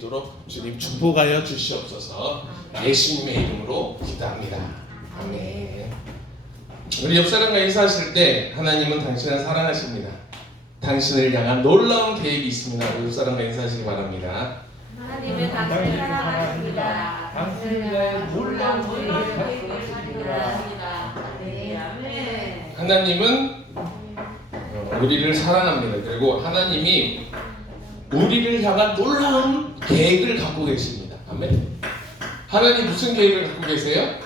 도록 주님 축복하여 주시옵소서. 예수님의 이름으로 기도합니다. 아멘. 우리 옆 사람과 인사하실 때 하나님은 당신을 사랑하십니다. 당신을 향한 놀라운 계획이 있습니다. 우리 옆 사람과 인사하시기 바랍니다. 하나님은 당신을 사랑하십니다. 당신을 향한 놀라운 계획을 가지십니다. 아멘. 하나님은 우리를 사랑합니다. 그리고 하나님이 우리를 향한 놀라운 계획을 갖고 계십니다. 아멘. 하나님 무슨 계획을 갖고 계세요?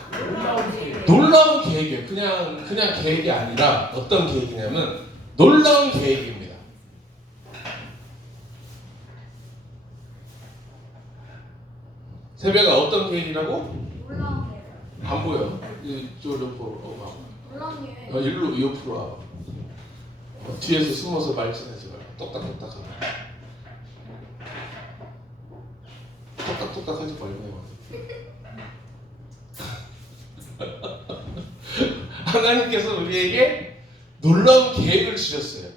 놀라운 계획이에요. 그냥 계획이 아니라 어떤 계획이냐면 놀라운 계획입니다. 세배가 어떤 계획이라고? 놀라운 계획. 안 보여. 이쪽으로 보러 와. 놀라운 계획. 일로 옆으로 와. 뒤에서 숨어서 말씀하지 말고 똑딱똑딱 하고. 똑딱똑딱 하지 말고. 하나님께서 우리에게 놀라운 계획을 주셨어요.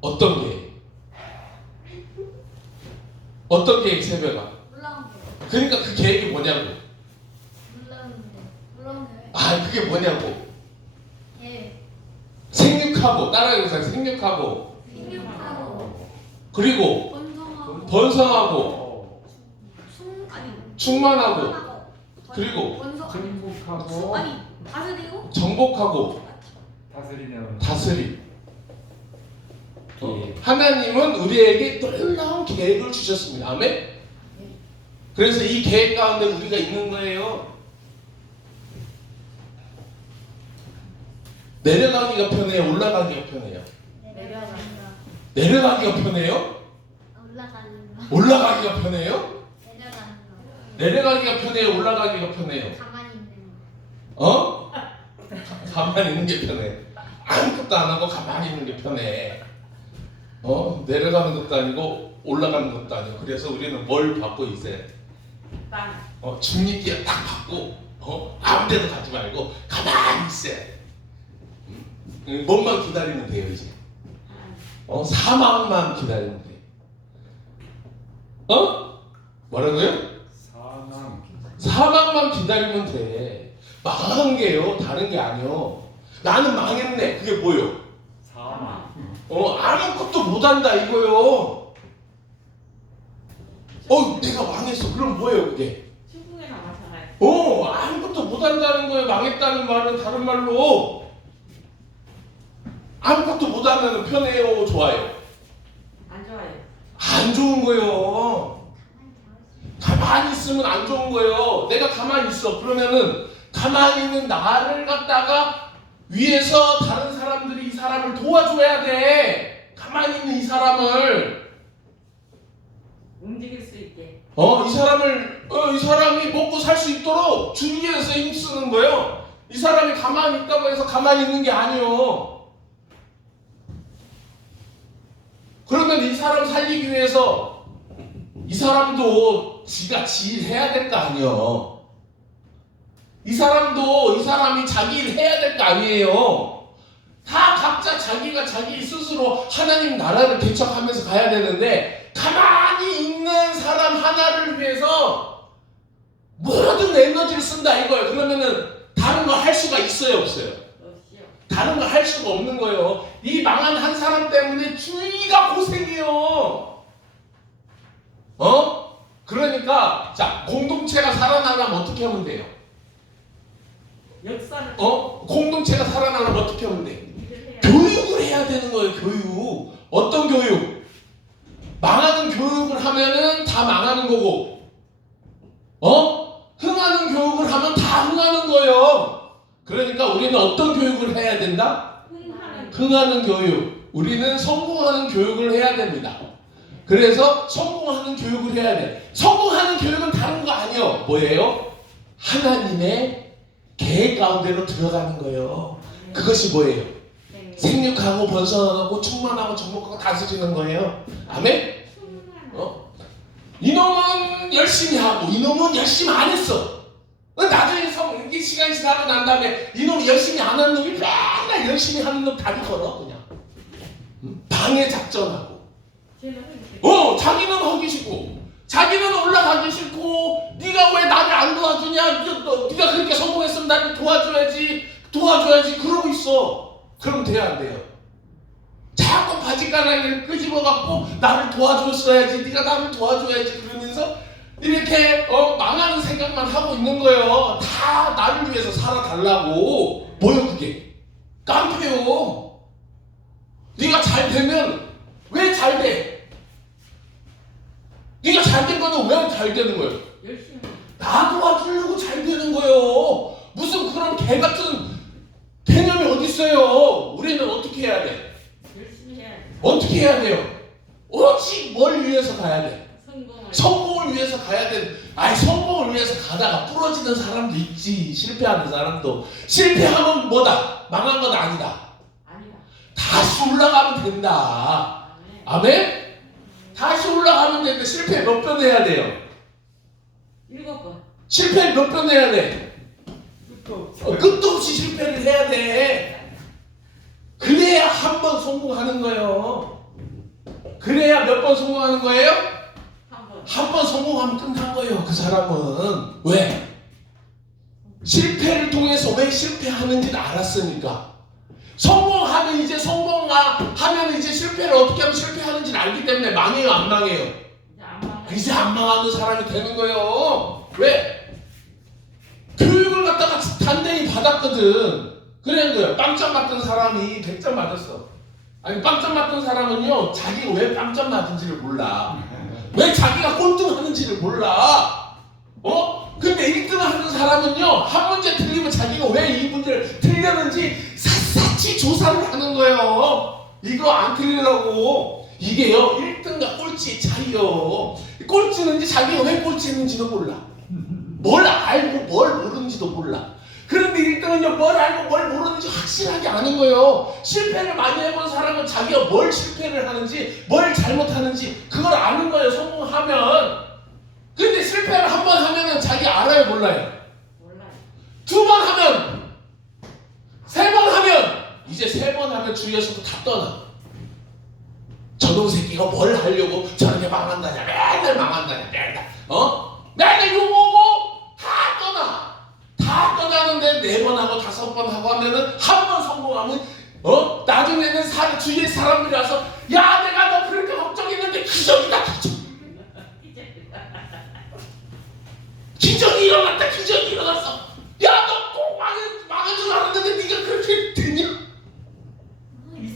어떤 계획? 어떤 계획 세배가? 놀라운 계획. 그러니까 그 계획이 뭐냐고? 놀라운 계획. 그게 뭐냐고? 계획. 생육하고 따라해보세요. 생육하고 생육하고. 그리고 번성하고 충만하고 그리고 정복하고 다스리고 정복하고 다스리는 다스리. 하나님은 우리에게 놀라운 계획을 주셨습니다. 아멘. 그래서 이 계획 가운데 우리가 있는 거예요. 내려가기가 편해요? 올라가기가 편해요? 내려간다. 내려가기가 편해요? 올라가는 거. 올라가기가 편해요? 내려가는 거. 내려가기가 편해요? 올라가기가 편해요? 가만히 있는 거. 가만히 있는 게 편해. 아무것도 안 하고 가만히 있는 게 편해. 내려가는 것도 아니고 올라가는 것도 아니고. 그래서 우리는 뭘 받고 있어요? 중립기에 딱 받고 아무 데도 가지 말고 가만히 있어요. 뭔만 기다리면 돼요 이제. 사망만 기다리면 돼. 뭐라고요? 사망만 기다리면 돼. 망한 게요, 다른 게 아니요. 나는 망했네. 그게 뭐요? 사망. 아무것도 못한다 이거요. 내가 망했어. 그럼 뭐예요 그게? 축복에 나가잖아요. 아무것도 못한다는 거예요. 망했다는 말은 다른 말로 아무것도 못하면 편해요, 좋아요? 안 좋아요. 안 좋은 거예요. 가만히 있으면 안 좋은 거예요. 내가 가만히 있어. 그러면은 가만히 있는 나를 갖다가 위에서 다른 사람들이 이 사람을 도와줘야 돼. 가만히 있는 이 사람을. 움직일 수 있게. 이 사람이 먹고 살 수 있도록 주기 위해서 힘쓰는 거예요. 이 사람이 가만히 있다고 해서 가만히 있는 게 아니에요. 그러면 이 사람 살리기 위해서 이 사람도 지가 지 일 해야 될 거 아니에요. 이 사람이 자기 일 해야 될 거 아니에요. 다 각자 자기가 자기 스스로 하나님 나라를 개척하면서 가야 되는데 가만히 있는 사람 하나를 위해서 모든 에너지를 쓴다 이거예요. 그러면은 다른 거 할 수가 있어요, 없어요? 없이요. 다른 거 할 수가 없는 거예요. 이 망한 한 사람 때문에 주위가 고생이요. 그러니까 자, 공동체가 살아나려면 어떻게 하면 돼요? 역사를 공동체가 살아나려면 어떻게 하면 돼? 일을 해야 교육을 해야 되는 거예요. 교육. 어떤 교육? 망하는 교육을 하면은 다 망하는 거고, 흥하는 교육을 하면 다 흥하는 거예요. 그러니까 우리는 어떤 교육을 해야 된다? 흥하는 교육. 우리는 성공하는 교육을 해야 됩니다. 그래서 성공하는 교육을 해야 돼. 성공하는 교육은 다른 거 아니에요. 뭐예요? 하나님의 계획 가운데로 들어가는 거예요. 그것이 뭐예요? 생육하고 번성하고 충만하고 정복하고 다스리는 거예요. 아멘? 이놈은 열심히 하고 이놈은 열심히 안 했어. 나중에 이게 시간이 지나고 난 다음에 이놈이 열심히 안 하는 놈이 맨날 열심히 하는 놈 다리 걸어 그냥. 방해 작전하고 자기는 하기 싫고, 자기는 올라가기 싫고, 네가 왜 나를 안 도와주냐? 네가 그렇게 성공했으면 나를 도와줘야지 그러고 있어. 그럼 돼야 안 돼요? 자꾸 바지가랑이를 끄집어 갖고 나를 도와줬어야지, 네가 나를 도와줘야지 그러면서 이렇게 망하는 생각만 하고 있는 거예요. 다 나를 위해서 살아달라고. 뭐요 그게? 깡패요. 네가 잘 되면 왜 잘 돼? 네가 잘 된 거는 왜 잘 되는 거예요? 열심히. 나 도와주려고 잘 되는 거예요. 무슨 그런 개 같은 개념이 어디 있어요? 우리는 어떻게 해야 돼? 열심히 해야 돼. 어떻게 해야 돼요? 오직 뭘 위해서 가야 돼? 성공을. 성공을 위해서 가야 돼. 성공을 위해서 가다가 부러지는 사람도 있지. 실패하는 사람도. 실패하면 뭐다? 망한 건 아니다. 아니다. 다시 올라가면 된다. 아멘? 다시 올라가면 된다. 실패 몇 번 해야 돼요? 7번. 실패 몇 번 해야 돼? 끝도 없어요. 끝도 없이 실패를 해야 돼. 그래야 한 번 성공하는 거예요. 그래야 몇 번 성공하는 거예요? 한 번. 한 번 성공하면 끝난 거예요. 그 사람은. 왜? 실패를 통해서 왜 실패하는지를 알았으니까. 성공하면 이제 실패를 어떻게 하면 실패하는지를 알기 때문에 망해요, 안 망해요? 이제 안 망해. 이제 안 망하는 사람이 되는 거예요. 왜? 교육을 갖다가 단단히 받았거든. 그런 거예요. 빵점 맞던 사람이 100점 맞았어. 아니, 빵점 맞던 사람은요, 자기가 왜 빵점 맞은지를 몰라. 왜 자기가 꼴등하는지를 몰라. 근데 1등을 하는 사람은요, 한 문제 틀리면 자기가 왜 이 문제를 틀렸는지 샅샅이 조사를 하는 거예요. 이거 안 틀리려고. 이게요, 1등과 꼴찌의 차이요. 꼴찌는지 자기가 왜 꼴찌했는지도 몰라. 뭘 알고 뭘 모르는지도 몰라. 그런데 1등은요, 뭘 알고 뭘 모르는지 확실하게 아는 거예요. 실패를 많이 해본 사람은 자기가 뭘 실패를 하는지, 뭘 잘못하는지 그걸 아는 거예요, 성공하면. 근데 실패를 한 번 하면은 자기 알아요, 몰라요? 몰라요. 2번 하면, 3번 하면, 이제 3번 하면 주위에서도 다 떠나. 저놈 새끼가 뭘 하려고 저렇게 망한다냐, 맨날 망한다냐, 맨날 욕먹고 다 떠나는데 4번 하고 5번 하고 하면은 한 번 성공하면 나중에는 주위에 사람들이 와서 야, 내가 너 그렇게 걱정했는데 기적이다, 기적이 일어났다. 기적이 일어났어. 야, 너 꼭 망한 줄 알았는데 네가 그렇게 됐냐?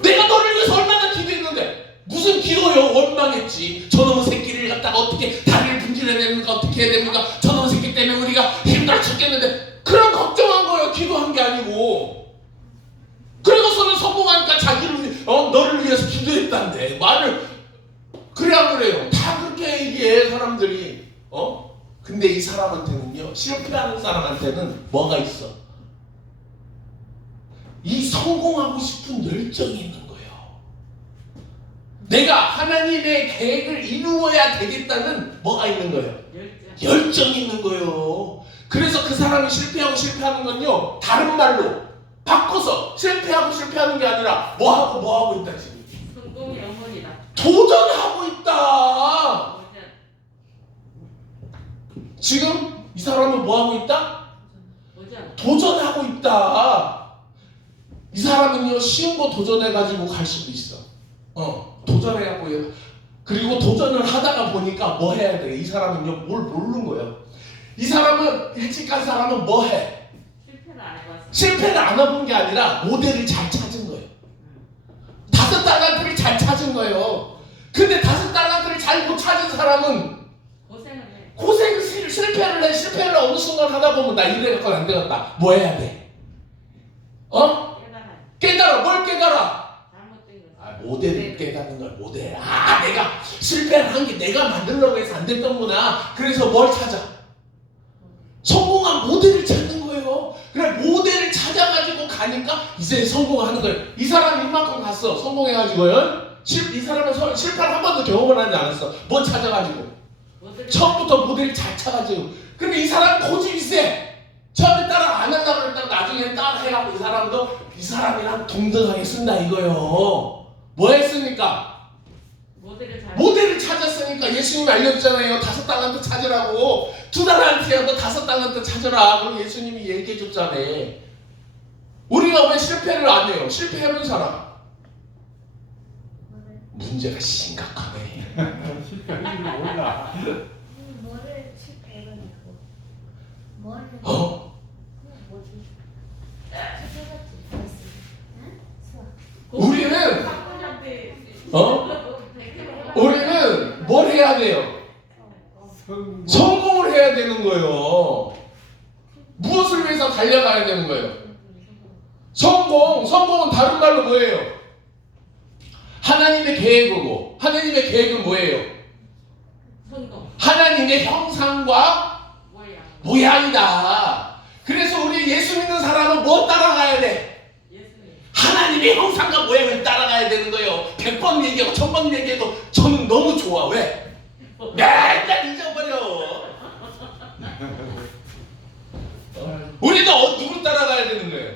내가 너를 위해서 얼마나 기도했는데. 무슨 기도요? 원망했지. 저놈의 새끼를 갖다가 어떻게 다리를 분질해야 됩니까? 어떻게 해야 됩니까? 저놈의 새끼 때문에 우리가 힘들어 죽겠는데. 그런 걱정한 거예요. 기도한 게 아니고. 그러고서는 성공하니까 자기를 너를 위해서 기도했다는데 말을 그래야 그래요. 다 그렇게 얘기해 사람들이. 근데 이 사람한테는요, 실패하는 사람한테는 뭐가 있어? 이 성공하고 싶은 열정이 있는 거예요. 내가 하나님의 계획을 이루어야 되겠다는 뭐가 있는 거예요? 열정이 있는 거예요. 그래서 그 사람이 실패하는 건요, 다른 말로 바꿔서 실패하는 게 아니라 뭐 하고 있다 지금? 성공의 어머니다. 도전하고 있다. 지금 이 사람은 뭐 하고 있다? 도전하고 있다. 이 사람은요, 쉬운 거 도전해가지고 갈 수도 있어. 도전해갖고. 그리고 도전을 하다가 보니까 뭐 해야 돼? 이 사람은요, 뭘 모르는 거예요. 이 사람은, 일찍 간 사람은 뭐 해? 실패를 안 해본 게 아니라 모델을 잘 찾은 거예요. 5달란트를 잘 찾은 거예요. 근데 5달란트를 잘 못 찾은 사람은 실패를 어느 순간 하다 보면 나 이래갖고 안 되겠다. 뭐 해야 돼? 깨달아. 뭘 깨달아? 모델을 깨닫는 걸 모델. 내가 실패를 한 게 내가 만들려고 해서 안 됐던구나. 그래서 뭘 찾아? 성공한 모델을 찾는 거예요. 그래, 모델을 찾아가지고 가니까 이제 성공하는 거예요. 이 사람이 이만큼 갔어. 성공해가지고요. 이 사람은 실패를 한 번도 경험을 하지 않았어. 뭐 찾아가지고. 처음부터 모델을 잘 찾아가지고. 근데 이 사람 고집이 세. 처음에 따라 안 한다고 했다가 나중에 따라 해갖고 이 사람이랑 동등하게 쓴다 이거요. 뭐 했으니까? 모델을 찾았으니까 예수님이 알려줬잖아요. 5달란트 찾으라고. 2달란트야 너 5달란트 찾아라. 그럼 예수님이 얘기해줬잖아요. 우리가 왜 실패를 안 해요? 실패해본 사람. 문제가 심각하네. 실패하는 줄 몰라. 뭐를 칠배가지고 뭐를 뭐지? 칠배같이 응? 수학. 우리는 뭘 해야 돼요? 성공을 해야 되는 거예요. 무엇을 위해서 달려가야 되는 거예요? 성공은 다른 말로 뭐예요? 하나님의 계획이고, 하나님의 계획은 뭐예요? 하나님의 형상과 모양이다. 그래서 우리 예수 믿는 사람은 뭐 따라가야 돼? 하나님의 형상과 모양을 따라가야 되는 거예요. 100번 얘기하고 1000번 얘기해도 저는 너무 좋아. 왜? 맨날 잊어버려. 우리도 누굴 따라가야 되는 거예요?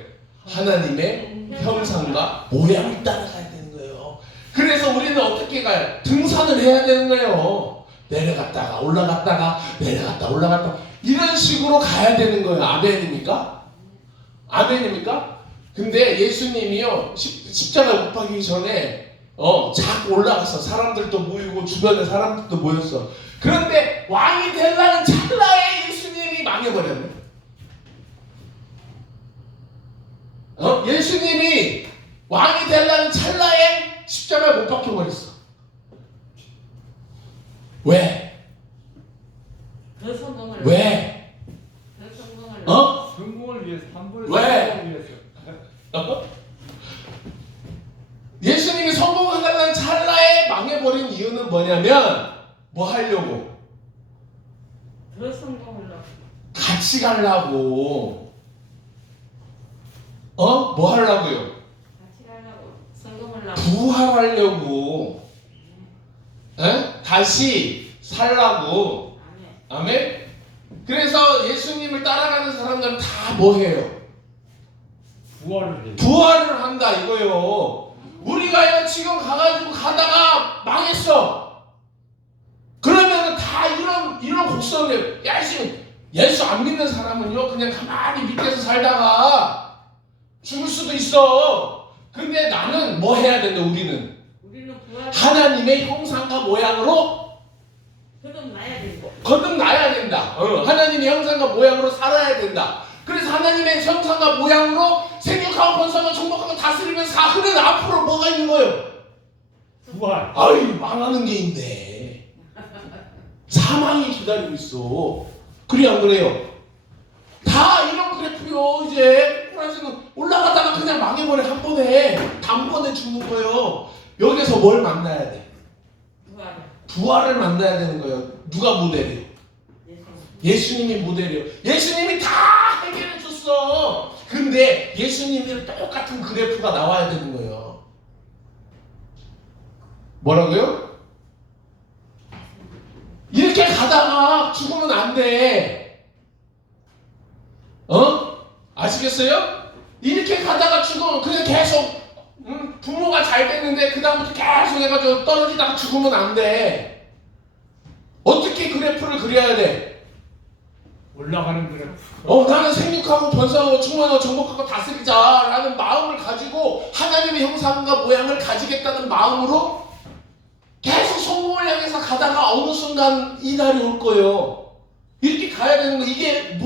하나님의 형상과 모양을 따라가야 되는 거예요. 그래서 우리는 어떻게 가요? 등산을 해야 되는 거예요. 내려갔다가 올라갔다가 내려갔다 올라갔다 이런 식으로 가야 되는 거예요. 아멘입니까? 아멘입니까? 근데 예수님이요 십자가 못 박히기 전에 자꾸 올라가서 사람들도 모이고 주변에 사람들도 모였어. 그런데 왕이 되려는 찰나에 예수님이 망해버렸네. 예수님이 왕이 되려는 찰나에 십자가에 못 박혀버렸어. 왜? 왜? 성공을 위해서 한 번에 왜? 성공을 위해서. 예수님이 성공하려는 찰나에 망해버린 이유는 뭐냐면 뭐 하려고? 같이 가려고. 뭐 하려고요? 부활하려고. 다시 살라고. 아멘? 그래서 예수님을 따라가는 사람들은 다 뭐해요? 부활을 해. 부활을 한다 이거요. 우리가요 지금 가가지고 가다가 망했어. 그러면 다 이런 곡선을 예수 안 믿는 사람은요 그냥 가만히 밑에서 살다가 죽을 수도 있어. 근데 나는 뭐 해야 된다? 우리는 하나님의 형상과 모양으로 거듭나야 된다. 하나님의 형상과 모양으로 살아야 된다. 그래서 하나님의 형상과 모양으로 생육하고 번성하고 정복하고 다스리면 사흘은 앞으로 뭐가 있는 거예요? 부활. 아이 망하는 게 있네. 사망이 기다리고 있어. 그래 안 그래요? 다 이런 그래프요. 이제 꼬꾸라지는 올라가다가 그냥 망해버려. 한 번에 단번에 죽는 거예요. 여기서 뭘 만나야 돼? 부활을 만나야 되는 거예요. 누가 모델이에요? 예수님이 모델이에요. 예수님이 다 해결해 줬어. 근데 예수님이랑 똑같은 그래프가 나와야 되는 거예요. 뭐라고요? 이렇게 가다가 죽으면 안 돼. 아시겠어요? 이렇게 가다가 죽으면 그냥 계속 부모가 잘 됐는데 그 다음부터 계속 해가지고 떨어지다가 죽으면 안 돼. 어떻게 그래프를 그려야 돼? 올라가는 그래프. 나는 생육하고 번성하고 충만하고 정복하고 다스리자라는 마음을 가지고 하나님의 형상과 모양을 가지겠다는 마음으로 계속 성공을 향해서 가다가 어느 순간 이 날이 올 거예요. 이렇게 가야 되는 거. 이게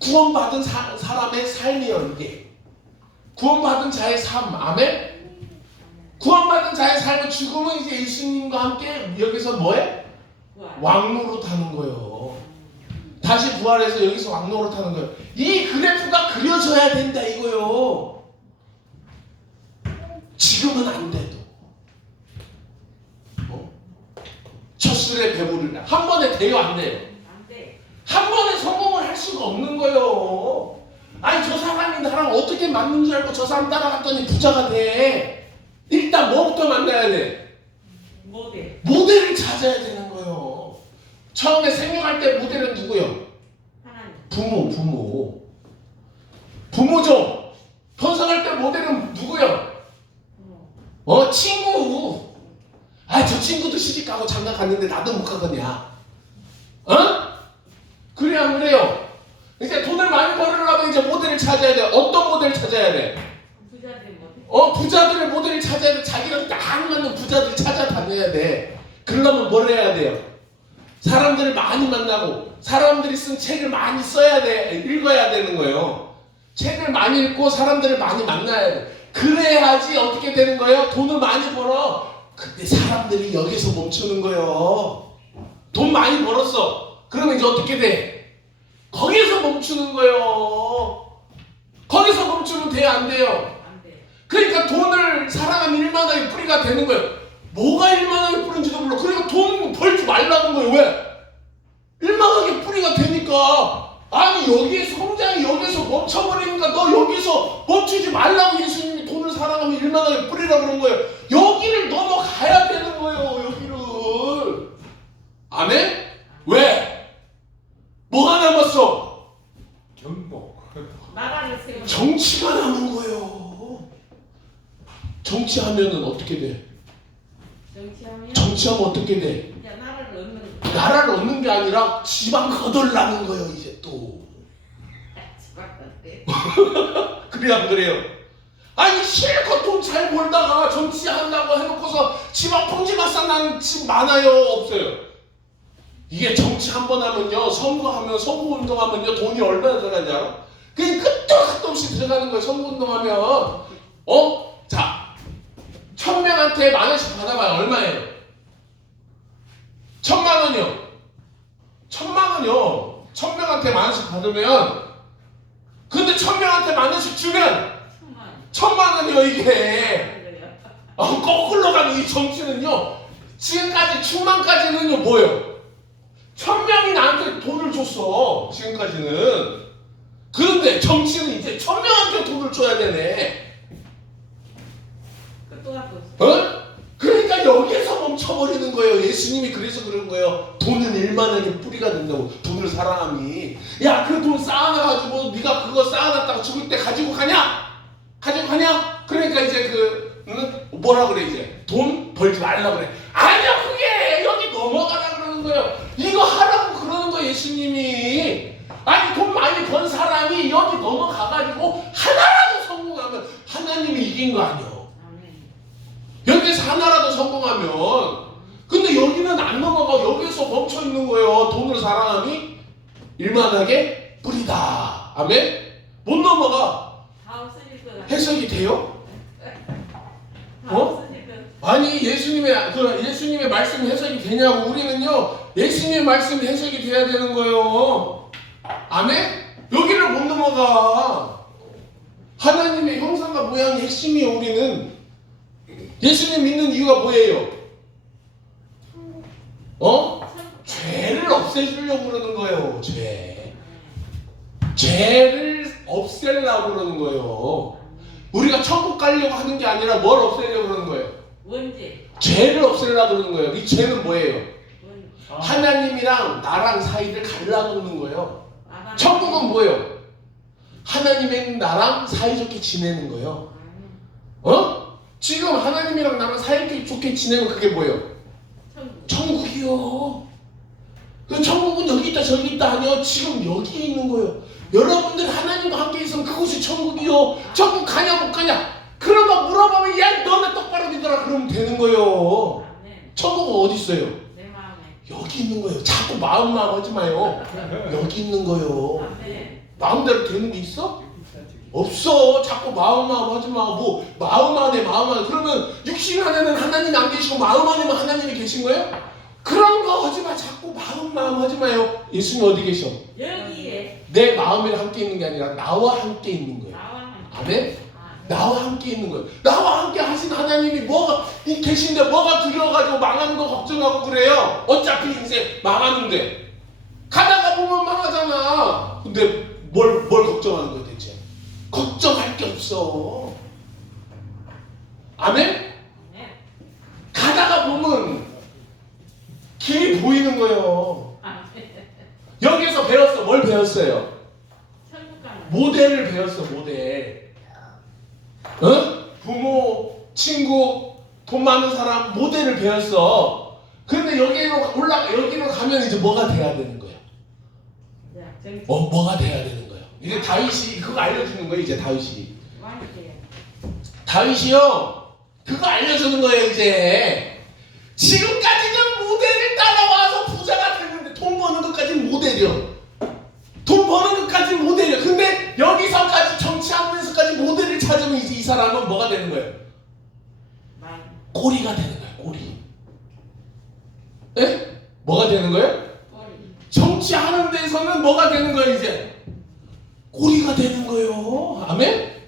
구원받은 사람의 삶이에요. 이게 구원받은 자의 삶. 아멘? 구원받은 자의 삶은 죽음은 이제 예수님과 함께 여기서 뭐해? 왕노로 타는 거예요. 다시 부활해서 여기서 왕노로 타는 거예요. 이 그래프가 그려져야 된다 이거요. 지금은 안 돼도 첫 술에 배부르다. 한 번에 돼요 안 돼요? 한 번에 성공을 할 수가 없는 거예요. 아니 저 사람이 나랑 어떻게 맞는 줄 알고 저 사람 따라갔더니 부자가 돼. 일단 뭐부터 만나야 돼? 모델을 찾아야 되는 거예요. 처음에 생육할 때 모델은 누구요? 부모죠. 번성할 때 모델은 누구요? 친구. 아, 저 친구도 시집 가고 장가 갔는데 나도 못 가겠냐? 어? 그래 안 그래요? 이제 돈을 많이 벌으려면 이제 모델을 찾아야 돼. 어떤 모델을 찾아야 돼? 부자들 모델. 부자들의 모델을 찾아야 돼. 자기랑 딱 맞는 부자들 찾아다녀야 돼. 그러려면 뭘 해야 돼요? 사람들을 많이 만나고 사람들이 쓴 책을 많이 써야 돼. 읽어야 되는 거예요. 책을 많이 읽고 사람들을 많이 만나야 돼. 그래야지 어떻게 되는 거예요? 돈을 많이 벌어. 근데 사람들이 여기서 멈추는 거예요. 돈 많이 벌었어. 그러면 이제 어떻게 돼? 거기서 멈추는 거예요. 거기서 멈추면 돼요, 안 돼요? 안 돼. 그러니까 돈을 사랑하면 일만하게 뿌리가 되는 거예요. 뭐가 일만하게 뿌린지도 몰라. 그러니까 돈 벌지 말라는 거예요. 왜? 일만하게 뿌리가 되니까. 아니 여기에 성장이 여기서 멈춰버리니까 너 여기서 멈추지 말라고 예수님이 돈을 사랑하면 일만하게 뿌리라 그런 거예요. 여기를 넘어가야 되는 거예요. 여기를. 아멘? 왜? 뭐가 남았어? 경복. 나라를 세우는. 정치가 남은 거예요. 정치하면은 어떻게 돼? 정치하면. 정치하면 어떻게 돼? 이제 나라를 얻는 거. 나라를 얻는 게 아니라 지방 거덜나는 거예요. 이제 또. 지박한데. 그래 안 그래요? 아니 실컷 돈 잘 벌다가 정치한다고 해놓고서 집 아픈 집 아싸 나는 집 많아요? 없어요? 이게 정치 한 번 하면요, 선거하면 선거운동하면요 돈이 얼마나 들어가는지 알아? 그냥 끝도 없이 들어가는 거예요. 선거운동하면. 자 1000명한테 10,000원씩 받아봐요. 얼마예요? 10,000,000원이요. 10,000,000원이요. 1000명한테 10,000원씩 받으면, 근데 1000명한테 10,000원씩 주면 1,000,000원이요 이게. 거꾸로 가는 이 정치는요, 지금까지 충만까지는요 뭐예요? 1,000명이 나한테 돈을 줬어 지금까지는. 그런데 정치는 이제 1,000명한테 돈을 줘야 되네. 끝도 갖고 있어. 그러니까 여기에서 멈춰버리는 거예요. 예수님이 그래서 그런 거예요. 돈은 일만하게 뿌리가 된다고. 돈을 사랑함이. 야, 그 돈 쌓아놔가지고 네가 그거 쌓아놨다가 죽을 때 가지고 가냐? 가지고 가냐? 그러니까 이제 뭐라 그래 이제? 돈 벌지 말라 그래. 아니야, 그게 여기 넘어가라 그러는 거예요. 이거 하라고 그러는 거예요, 예수님이. 아니 돈 많이 번 사람이 여기 넘어가가지고 하나라도 성공하면 하나님이 이긴 거 아니에요. 여기서 하나라도 성공하면. 근데 여기는 안 넘어가. 여기서 멈춰 있는 거예요. 돈을 사랑함이 일만하게 뿌리다. 아멘? 못 넘어가. 다 없어질 거야. 해석이 돼요? 다 없어질 거야. 아니 예수님의 말씀이 해석이 되냐고. 우리는요 예수님의 말씀이 해석이 돼야 되는 거예요. 아멘? 여기를 못 넘어가. 하나님의 형상과 모양의 핵심이에요. 우리는 예수님 믿는 이유가 뭐예요? 죄를 없애주려고 그러는 거예요. 죄를 없애려고 그러는 거예요. 우리가 천국 가려고 하는 게 아니라 뭘 없애려고 그러는 거예요? 원죄. 죄를 없애려고 그러는 거예요. 이 죄는 뭐예요? 원. 하나님이랑 나랑 사이를 갈라놓는 거예요. 천국은 뭐예요? 하나님의 나랑 사이좋게 지내는 거예요. 지금 하나님이랑 나랑 사이좋게 지내면 그게 뭐예요? 천국이요. 그 천국은 여기 있다 저기 있다 아니요. 지금 여기 있는 거예요. 여러분들 하나님과 함께 있으면 그곳이 천국이요. 천국 가냐 못 가냐 그런 거 물어보면 야 너네 똑바로 믿어라 그러면 되는 거예요. 천국은 어디 있어요? 내 마음에. 여기 있는 거예요. 자꾸 마음 하지 마요. 여기 있는 거예요. 아멘. 마음대로 되는 게 있어? 없어. 자꾸 마음 하지 마. 뭐 마음 안에 그러면 육신 안에는 하나님이 안 계시고 마음 안에만 하나님이 계신 거예요? 그런 거 하지 마. 자꾸 마음 하지 마요. 예수님 어디 계셔? 여기에 내 마음이랑 함께 있는 게 아니라 나와 함께 있는 거예요. 나와 함께. 아멘? 나와 함께 있는 거예요. 나와 함께 하신 하나님이 뭐가 계신데 뭐가 두려워가지고 망하는 거 걱정하고 그래요. 어차피 인생 망하는데 가다가 보면 망하잖아. 근데 뭘 걱정하는 거야 대체? 걱정할 게 없어. 아멘? 가다가 보면 길이 보이는 거예요. 여기서 배웠어. 뭘 배웠어요? 천국 가는. 모델을 배웠어. 모델. 부모, 친구, 돈 많은 사람 모델을 배웠어. 근데 여기로 가면 이제 뭐가 돼야 되는 거야? 야, 정치. 뭐가 돼야 되는 거야? 이제 다윗이 그거 알려주는 거예요. 이제 다윗이. 다윗이요. 그거 알려주는 거예요. 이제 지금까지는 모델을 따라와서 부자가 됐는데 돈 버는 것까지는 모델이요. 돈 버는 것까지는 모델이요. 근데 여기서까지 정치하면서까지 모델을 찾으면 이제 이 사람은 뭐가 되는 거예요? 꼬리가 되는 거예요. 꼬리. 예? 뭐가 되는 거예요? 정치하는 데서는 뭐가 되는 거예요? 이제 꼬리가 되는 거예요. 아멘?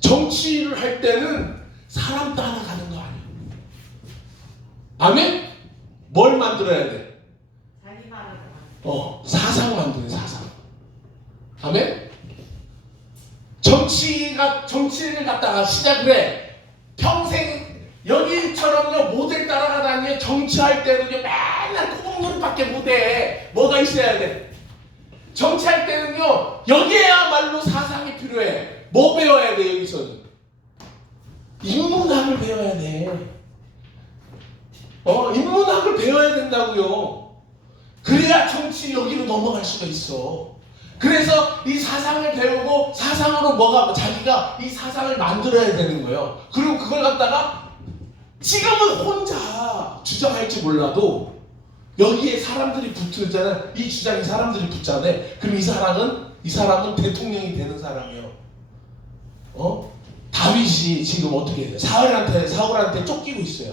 정치를 할 때는 사람 따라가는 거 아니에요. 아멘? 뭘 만들어야 돼? 자기 말하는 사상 만드는 사상. 아멘? 정치를 갖다가 시작을 해. 평생 여기처럼요 모델 따라가다니 정치할 때는요 맨날 꼬북노릇밖에 못해. 뭐가 있어야 돼? 정치할 때는요 여기에야말로 사상이 필요해. 뭐 배워야 돼? 여기서는 인문학을 배워야 돼. 인문학을 배워야 된다고요. 그래야 정치 여기로 넘어갈 수가 있어. 그래서 이 사상을 배우고 사상으로 자기가 이 사상을 만들어야 되는 거예요. 그리고 그걸 갖다가 지금은 혼자 주장할지 몰라도 여기에 사람들이 붙잖아요. 이 주장에 사람들이 붙잖아요. 그럼 이 사람은 대통령이 되는 사람이에요. 다윗이 지금 어떻게 해요? 사울한테 쫓기고 있어요.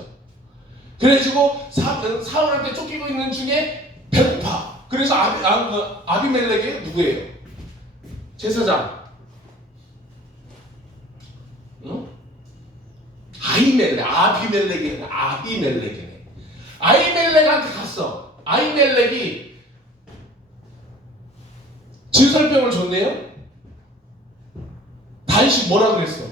그래가지고 사울한테 쫓기고 있는 중에 배고파. 그래서 아비멜렉이 누구예요? 제사장. 응? 아비멜렉이네. 아비멜렉한테 갔어. 아비멜렉이 진설병을 줬네요. 다윗이 뭐라 그랬어?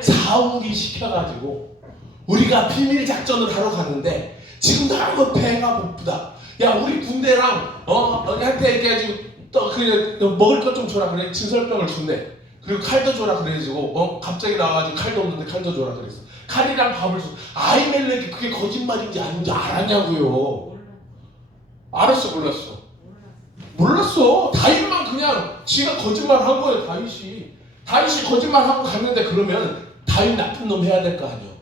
사울이 시켜가지고 우리가 비밀 작전을 하러 갔는데 지금 너무 배가 고프다. 야 우리 군대랑 한테 얘기해가지고 그냥 먹을 것 좀 줘라 그래. 진설병을 준대. 그리고 칼도 줘라 그래가지고 갑자기 나와가지고 칼도 없는데 칼도 줘라 그랬어. 칼이랑 밥을 줘. 아히멜렉이 그게 거짓말인지 아닌지 알았냐고요. 알았어 몰랐어? 몰랐어. 다윗만 그냥 지가 거짓말한 거예요. 다윗이 거짓말하고 갔는데 그러면 다윗 나쁜 놈 해야 될 거 아니에요.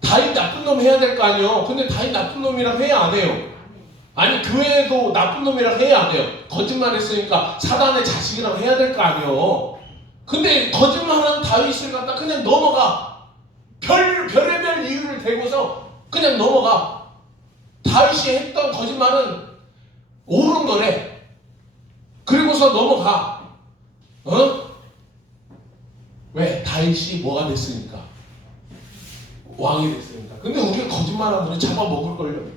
다윗 나쁜 놈 해야 될 거 아니에요. 근데 다윗 나쁜 놈이랑 해야 안 해요. 아니 교회도 나쁜 놈이랑 해야 안 해요. 거짓말했으니까 사단의 자식이랑 해야 될 거 아니에요. 근데 거짓말하는 다윗을 갖다 그냥 넘어가. 별의별 이유를 대고서 그냥 넘어가. 다윗이 했던 거짓말은 옳은 거래. 그리고서 넘어가. 왜? 다윗이 뭐가 됐으니까. 왕이 됐으니까. 근데 우리가 거짓말하면 잡아먹을걸요.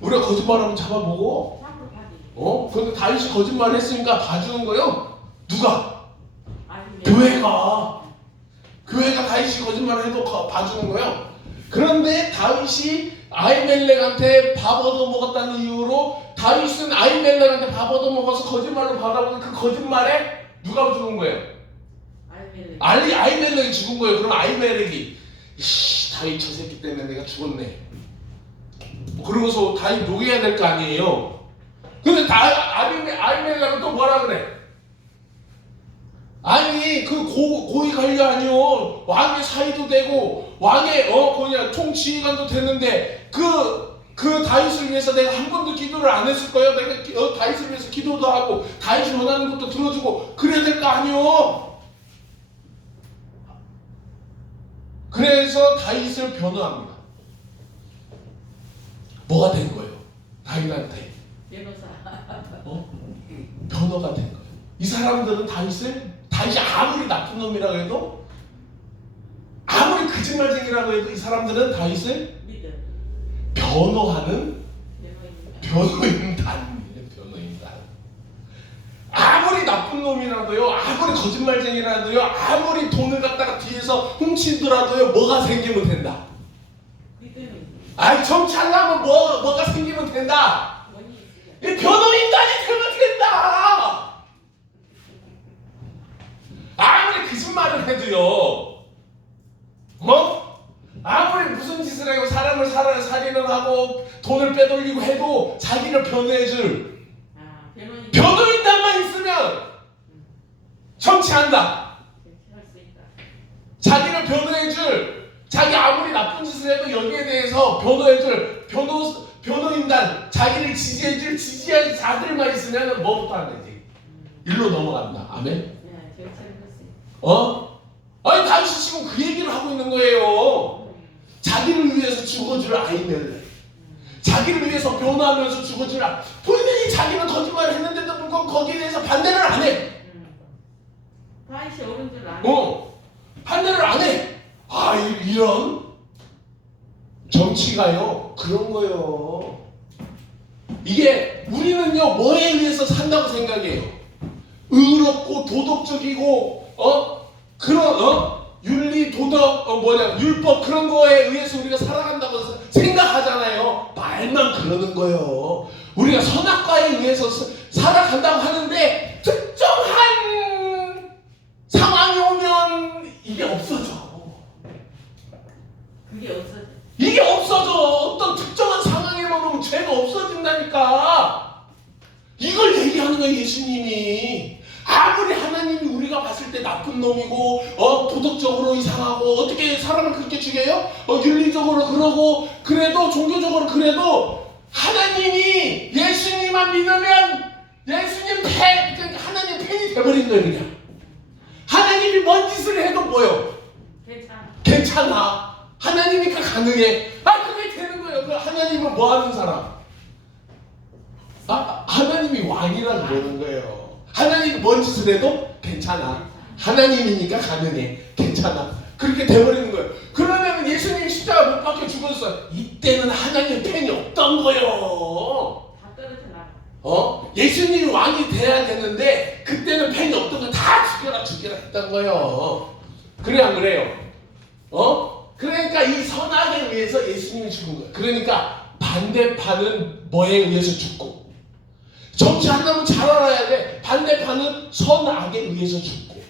우리가 거짓말하면 잡아먹어. 근데 다윗이 거짓말을 했으니까 봐주는 거요. 누가? 교회가 다윗이 거짓말을 해도 봐주는 거예요. 그런데 다윗이 아히멜렉한테 밥 얻어먹었다는 이유로 다윗은 아히멜렉한테 밥 얻어먹어서 거짓말로 받아보는 그 거짓말에 누가 죽은 거예요? 아히멜렉이 죽은 거예요. 그럼 아히멜렉이 다윗 저 새끼 때문에 내가 죽었네. 그러고서 다윗 녹여야 될 거 아니에요. 근데 아히멜렉은 또 뭐라 그래? 아니 그 고위 관료아니요. 왕의 사위도 되고 왕의 그냥 총지휘관도 됐는데 그 다윗을 위해서 내가 한 번도 기도를 안 했을 거예요. 내가 다윗을 위해서 기도도 하고 다윗이 원하는 것도 들어주고 그래야 될 거 아니요. 그래서 다윗을 변호합니다. 뭐가 된 거예요? 다윗한테 변호가 된 거예요. 이 사람들은 다윗이 아무리 나쁜 놈이라고 해도 아무리 거짓말쟁이라고 해도 이 사람들은 다윗을 변호하는 변호인단이에요. 아무리 나쁜 놈이라도요, 아무리 거짓말쟁이라도요, 아무리 돈을 갖다가 뒤에서 훔치더라도요, 뭐가 생기면 된다. 아이 정치하려면 뭐가 생기면 된다. 이 변호인단이 되면 된다. 아무리 무슨 말을 해도요. 아무리 무슨 짓을 하고 사람을 살인을 하고 돈을 빼돌리고 해도 자기를 변호해줄 변호인단만 있으면 정치한다. 할수 있다. 자기를 변호해줄, 자기 아무리 나쁜 짓을 해도 여기에 대해서 변호해줄 변호인단, 자기를 지지해줄 지지할 자들만 있으면 뭐부터 안 되지? 일로 넘어간다. 아멘. 네, 정치를 할수 있다. 아니 당신 지금 그 얘기를 하고 있는 거예요. 자기를 위해서 죽어줄 아이를, 자기를 위해서 변호하면서 죽어줄 아이. 본인이 자기는 거짓말을 했는데도 불구하고 거기에 대해서 반대를 안 해. 다시 옳은 줄 아네. 반대를 안 해. 이런 정치가요 그런 거요. 이게 우리는요 뭐에 의해서 산다고 생각해요? 의롭고 도덕적이고 그런 윤리 도덕 율법 그런 거에 의해서 우리가 살아간다고 생각하잖아요. 말만 그러는 거예요. 우리가 선악과에 의해서 살아간다고 하는데 특정한 상황이 오면 이게 없어져. 그게 없어져. 이게 없어져. 어떤 특정한 상황에만 오면 죄가 없어진다니까. 이걸 얘기하는 거예요 예수님이. 아무리 하나님이 우리가 봤을 때 나쁜 놈이고 도덕적으로 이상하고 어떻게 사람을 그렇게 죽여요? 윤리적으로 그러고 그래도 종교적으로 그래도 하나님이 예수님만 믿으면 예수님 그러니까 하나님 팬이 돼버린 거예요 그냥. 하나님이 뭔 짓을 해도 뭐요? 괜찮아. 하나님이니까 가능해. 그게 되는 거예요. 그 하나님은 뭐 하는 사람? 하나님이 왕이라고 보는 거예요. 하나님이 뭔 짓을 해도 괜찮아. 하나님이니까 가능해. 괜찮아. 그렇게 돼버리는 거예요. 그러면 예수님이 십자가 못 박혀 죽었어요. 이때는 하나님 팬이 없던 거예요. 다 떨어져 나가. 예수님이 왕이 돼야 되는데 그때는 팬이 없던 거 다 죽여라 했던 거예요. 그래 안 그래요? 그러니까 이 선악에 의해서 예수님이 죽은 거예요. 그러니까 반대파는 뭐에 의해서 죽고, 정치한다면 잘 알아야 돼. 반대파는 선악에 의해서 죽고,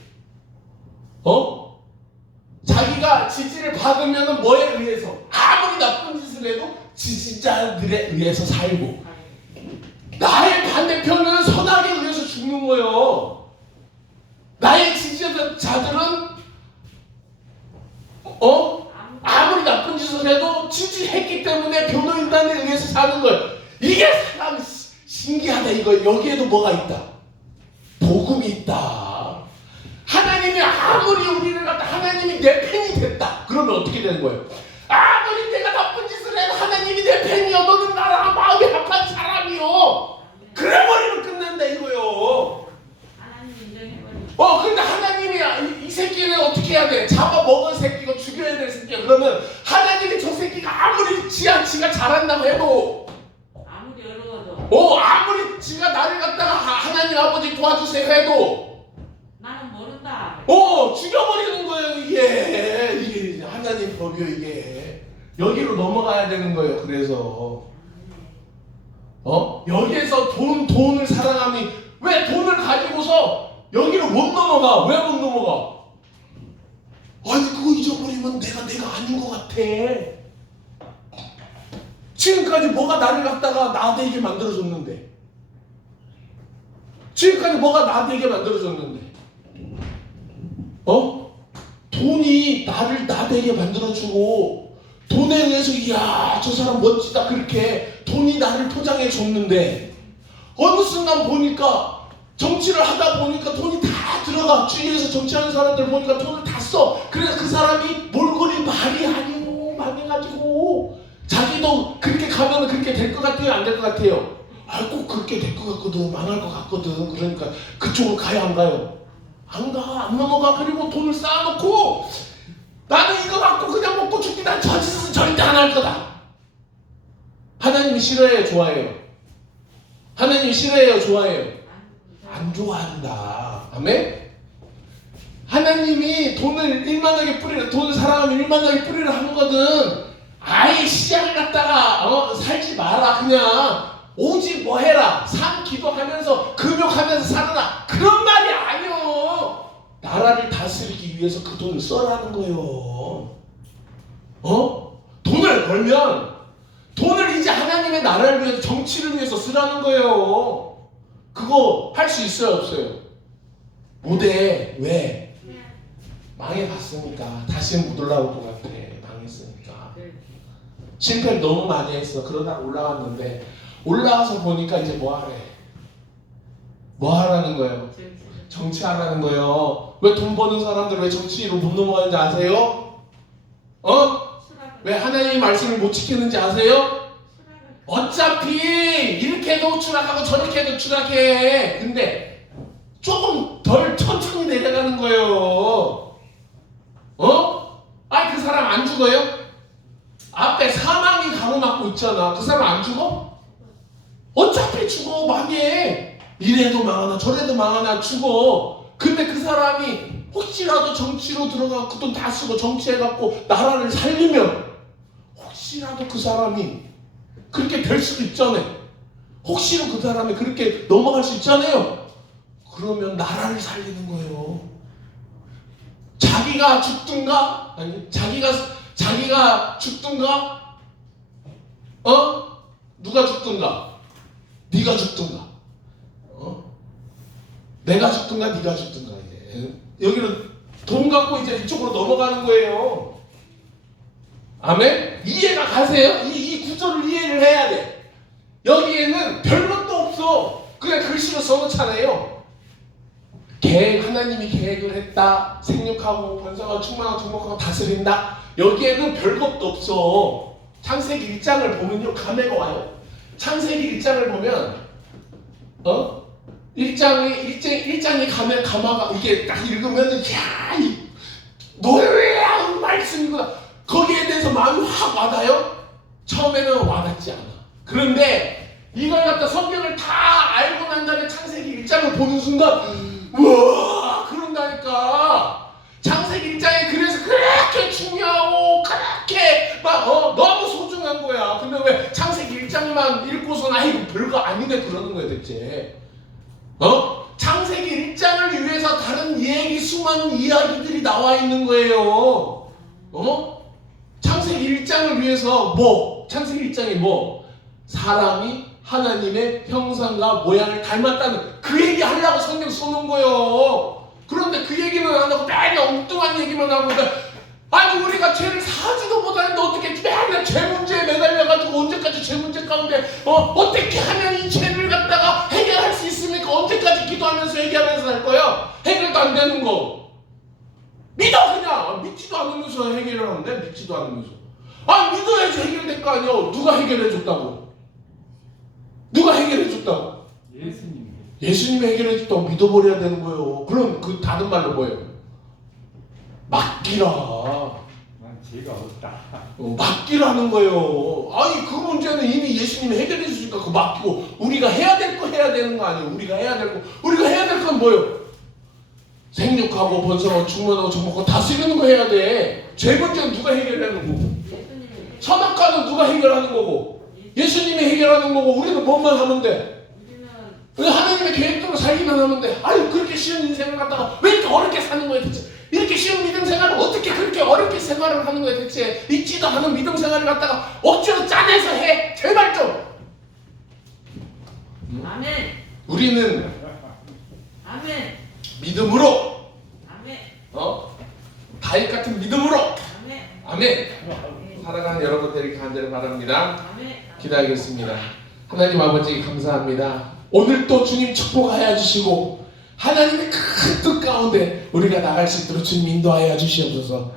자기가 지지를 받으면 뭐에 의해서, 아무리 나쁜 짓을 해도 지지자들에 의해서 살고, 나의 반대편은 선악에 의해서 죽는 거예요. 나의 지지자들은 아무리 나쁜 짓을 해도 지지했기 때문에 변호인단에 의해서 사는 거예요. 이게 사람 신기하다 이거. 여기에도 뭐가 있다? 복음이 있다. 하나님이 아무리 우리를 갖다 하나님이 내 팬이 됐다. 그러면 어떻게 되는 거예요? 아무리 내가 나쁜 짓을 해도 하나님이 내 팬이요. 너는 나랑 마음이 합한 사람이요. 그래버리면 끝난다 이거요. 하나님 인정해버리면. 근데 하나님이 이 새끼는 어떻게 해야 돼? 잡아먹은 새끼고 죽여야 될 새끼야. 그러면 하나님이 저 새끼가 아무리 지가 잘한다고 해도, 아무리 어려워도, 아무리 지가 나를 갖다가 하나님 아버지 도와주세요 해도 나는 모른다. 죽여버리는 거예요. 이게 하나님 법이요. 이게 여기로 넘어가야 되는 거예요. 그래서 여기에서 돈을 사랑하니, 왜 돈을 가지고서 여기로 못 넘어가? 왜 못 넘어가? 그거 잊어버리면 내가 아닌 것 같아. 지금까지 뭐가 나를 갖다가 나 되게 만들어줬는데, 지금까지 뭐가 나 되게 만들어줬는데, 돈이 나를 나 되게 만들어주고, 돈에 의해서 이야 저 사람 멋지다 그렇게 돈이 나를 포장해 줬는데, 어느 순간 보니까 정치를 하다 보니까 돈이 다 들어가. 주위에서 정치하는 사람들 보니까 돈을 다 써. 그래서 그 사람이 몰골이 말이 아니고 망해가지고 자기도 그렇게 가면 그렇게 될 것 같아요? 안 될 것 같아요? 꼭 그렇게 될 것 같거든. 망할 것 같거든. 그러니까 그쪽으로 가요 안 가요? 안 가. 안 넘어가. 그리고 돈을 쌓아놓고 나는 이거 갖고 그냥 먹고 죽기, 난 저 짓은 절대 안 할 거다. 하나님이 싫어해요? 좋아해요? 하나님이 싫어해요? 좋아해요? 안 좋아한다. 아멘? 하나님이 돈을 일만하게 돈을 사랑하면 일만하게 뿌리를 하는 거든 아예 시장을 갖다가 살지 마라. 그냥 오직 뭐 해라. 기도하면서 금욕하면서 살아라. 그런 말이 아니요. 나라를 다스리기 위해서 그 돈을 써라는 거예요. 돈을 벌면 돈을 이제 하나님의 나라를 위해서, 정치를 위해서 쓰라는 거예요. 그거 할 수 있어요, 없어요? 못해. 왜? 망해봤으니까. 다시는 못 올라올 것 같아. 망했으니까. 실패를 너무 많이 했어. 그러다 올라갔는데 올라가서 보니까 이제 뭐 하래? 뭐 하라는 거예요? 정치하라는 거예요. 왜 돈 버는 사람들 왜 정치로 못 넘어가는지 아세요? 왜 하나님의 말씀을 못 지키는지 아세요? 어차피 이렇게 해도 추락하고 저렇게 해도 추락해. 근데 조금 덜 천천히 내려가는 거예요. 아니 그 사람 안 죽어요? 앞에 사망이 가로막고 있잖아. 그 사람 안 죽어? 어차피 죽어. 망해. 이래도 망하나 저래도 망하나 죽어. 근데 그 사람이 혹시라도 정치로 들어가 그 돈 다 쓰고 정치해갖고 나라를 살리면 혹시라도 그 사람이 그렇게 될 수도 있잖아요. 혹시라도 그 사람이 그렇게 넘어갈 수 있잖아요. 그러면 나라를 살리는 거예요. 자기가 죽든가 아니 자기가 죽든가 누가 죽든가 네가 죽든가 내가 죽든가 네가 죽든가. 여기는 돈 갖고 이제 이쪽으로 넘어가는 거예요. 아멘? 이해가 가세요? 이 구조를 이해를 해야 돼. 여기에는 별것도 없어. 그냥 글씨로 써놓잖아요. 하나님이 계획을 했다. 생육하고 번성하고 충만하고 정복하고 다스린다. 여기에는 별것도 없어. 창세기 1장을 보면요, 감회가 와요. 창세기 1장을 보면 1장이 감화가 이게 딱 읽으면 야, 이 놀라운 말씀이구나. 거기에 대해서 마음이 확 와닿아요? 처음에는 와닿지 않아. 그런데 이걸 갖다 성경을 다 알고 난 다음에 창세기 1장을 보는 순간 우와 그런다니까. 창세기 1장이 그래서 그렇게 중요하고 그렇게 막 너무 소중한 거야. 근데 왜 창세기 1장만 읽고서는 아이고 별거 아니네 그러는 거야 대체. 창세기 1장을 위해서 다른 수많은 이야기들이 나와 있는 거예요. 창세기 1장을 위해서 창세기 1장이 사람이 하나님의 형상과 모양을 닮았다는 그 얘기 하려고 성경 써놓은 거예요. 그런데 그 얘기는 안 하고 맨날 엉뚱한 얘기만 하고 아니 우리가 죄를 사지도 못하는데 어떻게 맨날 죄 문제에 매달려가지고 언제까지 죄 문제 가운데 어떻게 하면 이 죄를 갖다가 해결할 수 있습니까? 언제까지 기도하면서 얘기하면서 살 거야? 해결도 안 되는 거 믿어. 그냥 믿지도 않으면서 해결을 하는데 믿지도 않으면서 믿어야지 해결될 거 아니야. 누가 해결해줬다고? 누가 해결해줬다고? 예수님이 해결해줬다고 믿어버려야 되는 거예요. 그럼 그 다른 말로 뭐예요? 맡기라. 난 죄가 없다. 맡기라는 거예요. 아니 그 문제는 이미 예수님이 해결해 주시니까 그거 맡기고 우리가 해야 될 거 해야 되는 거 아니에요. 우리가 해야 될 건 뭐예요? 생육하고 번성하고 충만하고 정복하고 다스리는 거 해야 돼. 죄 문제는 누가 해결하는 거고 선악과는 누가 해결하는 거고 예수님이 해결하는 거고 우리는 뭐만 하면 돼? 하나님의 계획대로 살기만 하면 돼. 아니 그렇게 쉬운 인생을 갖다가 왜 이렇게 어렵게 사는 거야 대체? 이렇게 쉬운 믿음 생활을 어떻게 그렇게 어렵게 생활을 하는 거야 대체? 있지도 않은 믿음 생활을 갖다가 억지로 짜내서 해. 제발 좀. 아멘. 우리는 아멘. 믿음으로 아멘. 다윗 같은 믿음으로 아멘. 아멘 살아가는 여러분 되길 간절히 바랍니다. 아멘. 기도하겠습니다. 하나님 아버지 감사합니다. 오늘 또 주님 축복하여 주시고 하나님의 큰 뜻 가운데 우리가 나갈 수 있도록 주님 인도하여 주시옵소서.